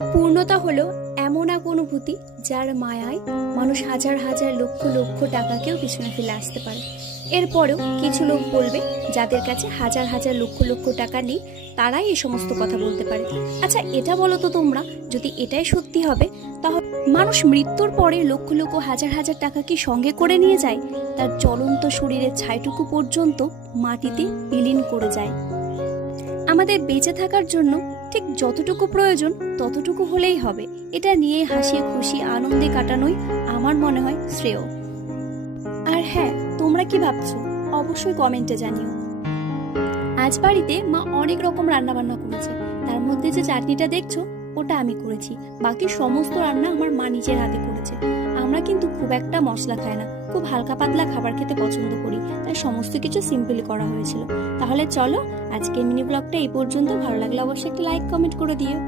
পূর্ণতা হলো এমন এক অনুভূতি যার মায়ায় মানুষ হাজার হাজার লক্ষ লক্ষ টাকাকেও পিছনে ফেলে আসতে পারে। এরপরেও কিছু লোক বলবে যাদের কাছে হাজার হাজার লক্ষ লক্ষ টাকা নেই, তারাই এই সমস্ত কথা বলতে পারে। আচ্ছা এটা বলো তো তোমরা, যদি এটাই সত্যি হবে তাহলে মানুষ মৃত্যুর পরে লক্ষ লক্ষ হাজার হাজার টাকা কি সঙ্গে করে নিয়ে যায়? তার জ্বলন্ত শরীরের ছাইটুকু পর্যন্ত মাটিতে বিলীন করে যায়। আমাদের বেঁচে থাকার জন্য ঠিক যতটুকু প্রয়োজন ততটুকু হলেই হবে। এটা নিয়ে হাসি খুশি আনন্দে কাটানোই আমার মনে হয় শ্রেয়। আর হ্যাঁ, তোমরা কি ভাবছো অবশ্যই কমেন্টে জানিও। আজ বাড়িতে মা অনেক রকম রান্না বান্না করেছে, তার মধ্যে যে চাটনিটা দেখছো ওটা আমি করেছি। বাকি সমস্ত রান্না আমার মা নিজের হাতে করেছে। আমরা কিন্তু খুব একটা মশলা খাই না, খুব হালকা পাতলা খাবার খেতে পছন্দ করি, তাই সমস্ত কিছু সিম্পলি করা হয়েছিল। তাহলে চলো আজকে মিনি ব্লগটা এই পর্যন্ত। ভালো লাগলে অবশ্যই একটা লাইক কমেন্ট করে দিও।